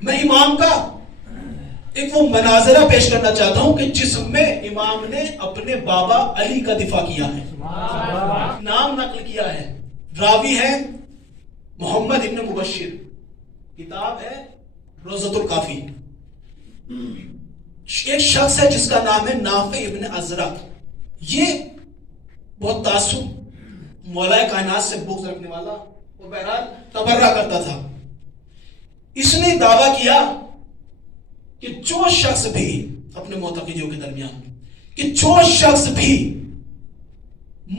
میں امام کا ایک وہ مناظرہ پیش کرنا چاہتا ہوں کہ جس میں امام نے اپنے بابا علی کا دفاع کیا ہے، نام نقل کیا ہے. راوی ہے محمد ابن مبشر، کتاب ہے روضۃ الکافی. ایک شخص ہے جس کا نام ہے نافع ابن ازرق. یہ بہت تعصب، مولا کائنات سے بغض رکھنے والا اور بہرحال تبرہ کرتا تھا. اس نے دعویٰ کیا کہ جو شخص بھی اپنے معتقدیوں کے درمیان کہ جو شخص بھی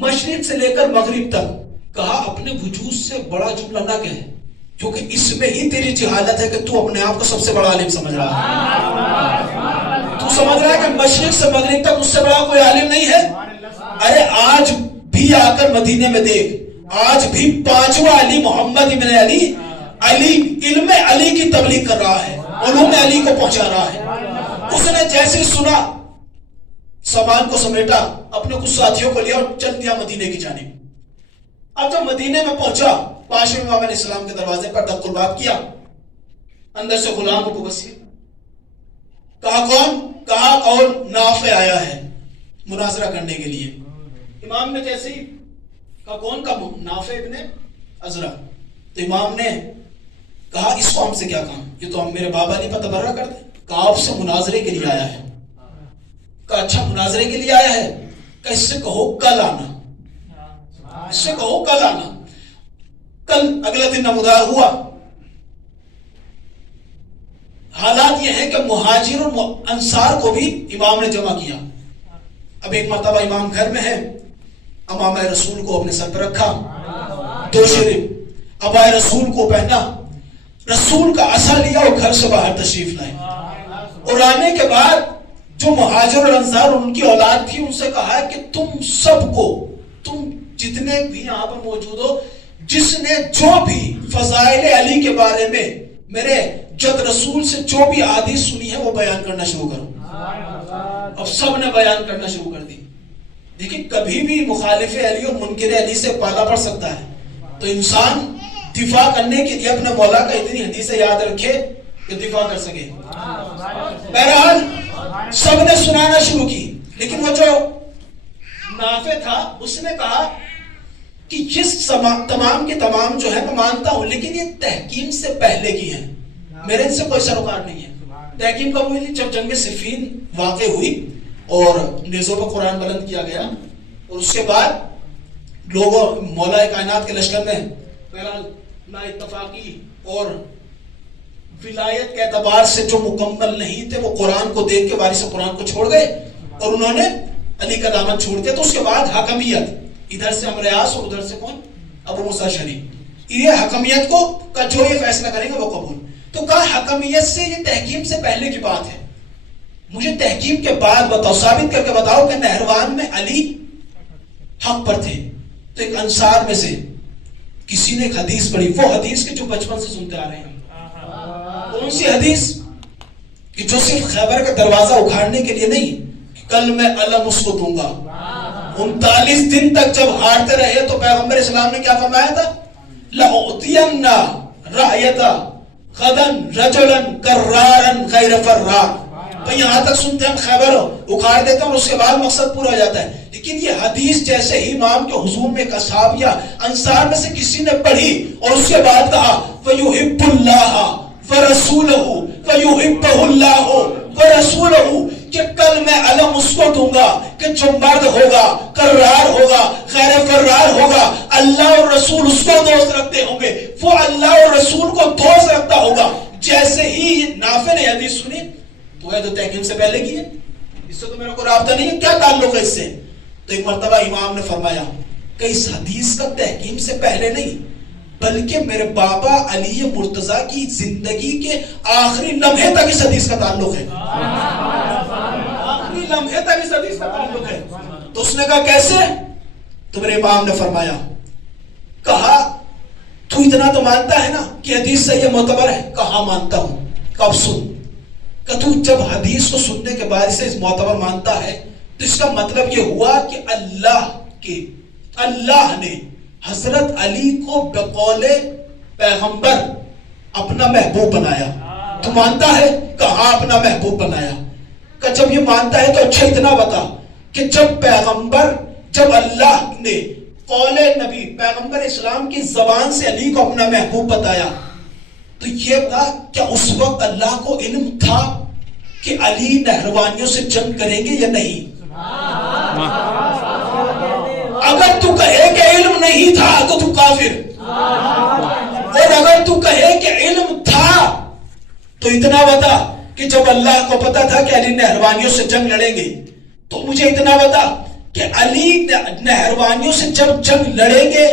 مشرق سے لے کر مغرب تک کہا اپنے وجود سے بڑا جملہ نہ کہے، کیونکہ اس میں ہی تیری جہالت ہے کہ تو اپنے آپ کو سب سے بڑا عالم سمجھ رہا ہے. تو سمجھ رہا ہے کہ مشرق سے مغرب تک اس سے بڑا کوئی عالم نہیں ہے. ارے آج بھی آ کر مدینے میں دیکھ، آج بھی پانچواں علی محمد ابن علی علم علی کی تبلیغ کر رہا ہے، علوم علی کو پہنچا رہا ہے. اس نے جیسے سنا سامان کو سمیٹا، اپنے کچھ ساتھیوں کو لیا اور چل دیا مدینے کی جانب. اب جب مدینے میں پہنچا، پانچویں امام علیہ السلام کے دروازے پر دق الباب کیا. اندر سے غلام ابو بصیر. کہا کون؟ کہا اور نافع آیا ہے مناظرہ کرنے کے لیے. امام نے جیسے ہی کہا کون؟ کا نافع ابن ازرق. تو امام نے کہا اس کو ہم سے کیا کام؟ یہ تو ہم میرے بابا علی پر تبرہ کرتے. کہا آپ سے مناظرے کے لیے آیا ہے. کہا اچھا مناظرے کے لیے آیا ہے. کہا اس سے کہو کل آنا، اس سے کہو کل آنا. کل اگلا دن نمودار ہوا. حالات یہ ہیں کہ مہاجر اور انصار کو بھی امام نے جمع کیا. اب ایک مرتبہ امام گھر میں ہے، امامہ رسول کو اپنے سر پر رکھا، دو شریف ابائے رسول کو پہنا، رسول کا عصا لیا اور گھر سے باہر تشریف لائے. اور آنے کے بعد جو مہاجر اور انصار ان کی اولاد تھی ان سے کہا کہ تم سب کو، تم جتنے بھی یہاں پر موجود ہو، جس نے جو بھی فضائل علی کے بارے میں میرے جد رسول سے جو بھی احادیث سنی ہے وہ بیان کرنا شروع کرو. اب سب نے بیان کرنا شروع کر دی. دیکھیں کبھی بھی مخالف علی اور منکر علی سے پالا پڑ سکتا ہے، تو انسان دفاع کرنے کے لیے اپنے مولا کا اتنی حدیثیں یاد رکھے کہ دفاع کر سکے. بہرحال سب نے سنانا شروع کی، لیکن وہ جو نافع تھا اس نے کہا کہ جس تمام کے تمام جو ہے میں مانتا ہوں، لیکن یہ تحکیم سے پہلے کی ہے، میرے ان سے کوئی سروکار نہیں ہے. تحکیم کب ہوئی تھی؟ جب جنگ صفین واقع ہوئی اور نیزوں پر قرآن بلند کیا گیا، اور اس کے بعد لوگوں مولا کائنات کے لشکر میں بہرحال نا اتفاقی اور ولایت کے اعتبار سے جو مکمل نہیں تھے وہ قرآن کو دیکھ کے وارث قرآن کو چھوڑ گئے اور انہوں نے علی کا دامن چھوڑ دیا. تو اس کے بعد حکمیت، ادھر سے امریاس اور ادھر سے کون؟ ابو موسیٰ اشعری. یہ حکمیت کو کا جو یہ فیصلہ کریں گے وہ قبول. تو کہا حکمیت سے یہ تحکیم سے پہلے کی بات ہے، مجھے تحکیم کے بعد بتاؤ، ثابت کر کے بتاؤ کہ نہروان میں علی حق پر تھے. تو ایک انصار میں سے کسی نے ایک حدیث پڑھی، وہ حدیث کے جو بچپن سے سنتے آ رہے ہیں. کون سی حدیث؟ کہ جو صرف خیبر کا دروازہ اکھاڑنے کے لیے نہیں، کل میں علم اس کو دوں گا. 39 دن تک جب ہارتے رہے تو پیغمبر اسلام نے کیا فرمایا تھا؟ لَأُعْطِيَنَّ رَعْيَتَ غَدًا رَجُلًا كَرَّارًا غَيْرَ فَرَّارٍ. تو یہاں تک سنتے ہیں خیبر اکھاڑ دیتے ہیں اور اس کے بعد مقصد پورا ہو جاتا ہے. لیکن یہ حدیث جیسے ہی امام کے حضور میں ایک اصحاب یا انصار میں سے کسی نے پڑھی اور اس کے بعد کہا وَيُحِبُّ اللَّهَ وَرَسُولَهُ وَيُحِبَّهُ اللَّهُ وَرَسُولَهُ، کہ کل میں علم اس کو دوں گا کہ جو مرد ہوگا، کرار ہوگا، غیر فرار ہوگا، اللہ اور رسول اس کو دوست رکھتے ہوں گے، وہ اللہ اور رسول کو دوست رکھتا ہوگا. جیسے ہی نافع نے حدیث سنی تو ہے تو تحکیم سے پہلے کی ہے، اس سے تو میرا کوئی رابطہ نہیں ہے، کیا تعلق ہے اس سے؟ تو ایک مرتبہ امام نے فرمایا کہ اس حدیث کا تحکیم سے پہلے نہیں بلکہ میرے بابا علی مرتضیٰ کی زندگی کے آخری لمحے تک اس حدیث کا تعلق ہے، آخری لمحے تک اس حدیث کا تعلق ہے. تو اس نے کہا کیسے؟ تو میرے امام نے فرمایا، کہا تو اتنا تو مانتا ہے نا کہ حدیث صحیح معتبر ہے؟ کہا مانتا ہوں. کب سن؟ کہ تو جب حدیث کو سننے کے بعد اسے معتبر مانتا ہے تو اس کا مطلب یہ ہوا کہ اللہ نے حضرت علی کو بقول پیغمبر اپنا محبوب بنایا. تو مانتا ہے کہ ہاں اپنا محبوب بنایا. کہ جب یہ مانتا ہے تو اچھا اتنا بتا کہ جب اللہ نے قول نبی پیغمبر اسلام کی زبان سے علی کو اپنا محبوب بتایا تو یہ بتا کیا اس وقت اللہ کو علم تھا کہ علی نہروانیوں سے جنگ کریں گے یا نہیں؟ اگر تو کہے کہ علم نہیں تھا تو تو کافر، اور اگر تو کہے کہ علم تھا تو اتنا بتا کہ جب اللہ کو پتا تھا کہ علی نہروانیوں سے جنگ لڑیں گے تو مجھے اتنا بتا کہ علی نہروانیوں سے جب جنگ لڑیں گے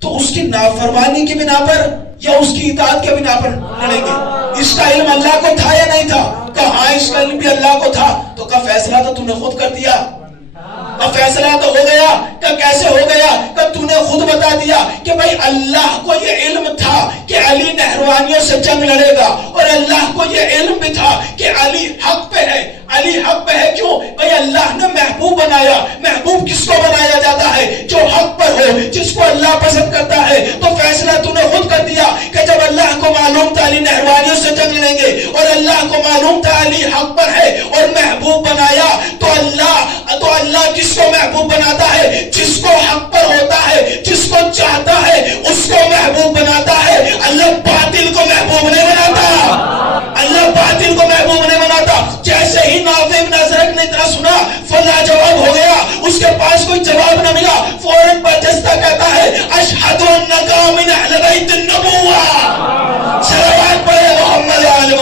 تو اس کی نافرمانی کی بنا پر یا اس کی اطاعت کے بنا پر لڑیں گے؟ اس کا علم اللہ کو تھا یا نہیں تھا؟ کہ ہاں اس کا علم بھی اللہ کو تھا. تو کا فیصلہ تو نے خود کر دیا، فیصلہ تو ہو گیا. کہ کیسے ہو گیا؟ کہ تو نے خود بتا دیا کہ بھائی اللہ کو یہ علم تھا کہ علی نہروانیوں سے جنگ لڑے گا، اور اللہ کو یہ علم بھی تھا کہ علی حق پہ ہے. علی حق پہ ہے کیوں؟ بھائی اللہ نے محبوب بنایا. محبوب کس کو بنایا جاتا ہے؟ جو حق پر ہو، جس کو اللہ پسند کرتا ہے. تو فیصلہ تو نے خود کر دیا کہ جب اللہ کو معلوم تھا علی نہروانیوں سے جنگ لڑیں گے اور اللہ کو معلوم تھا علی حق پر ہے اور محبوب بنایا، تو اللہ کس کو محبوب بناتا ہے؟ جس کو حق پر ہوتا ہے، جس کو چاہتا ہے اس کو محبوب بناتا ہے. اللہ باطل کو محبوب نہیں بناتا. اللہ باطل کو محبوب نہیں بناتا. جیسے ہی نافع بن ازرق نے اتنا سنا فلا جواب ہو گیا، اس کے پاس کوئی جواب نہ ملا، فوراً برجستہ کہتا ہے اشہد انک من اہل بیت النبوہ.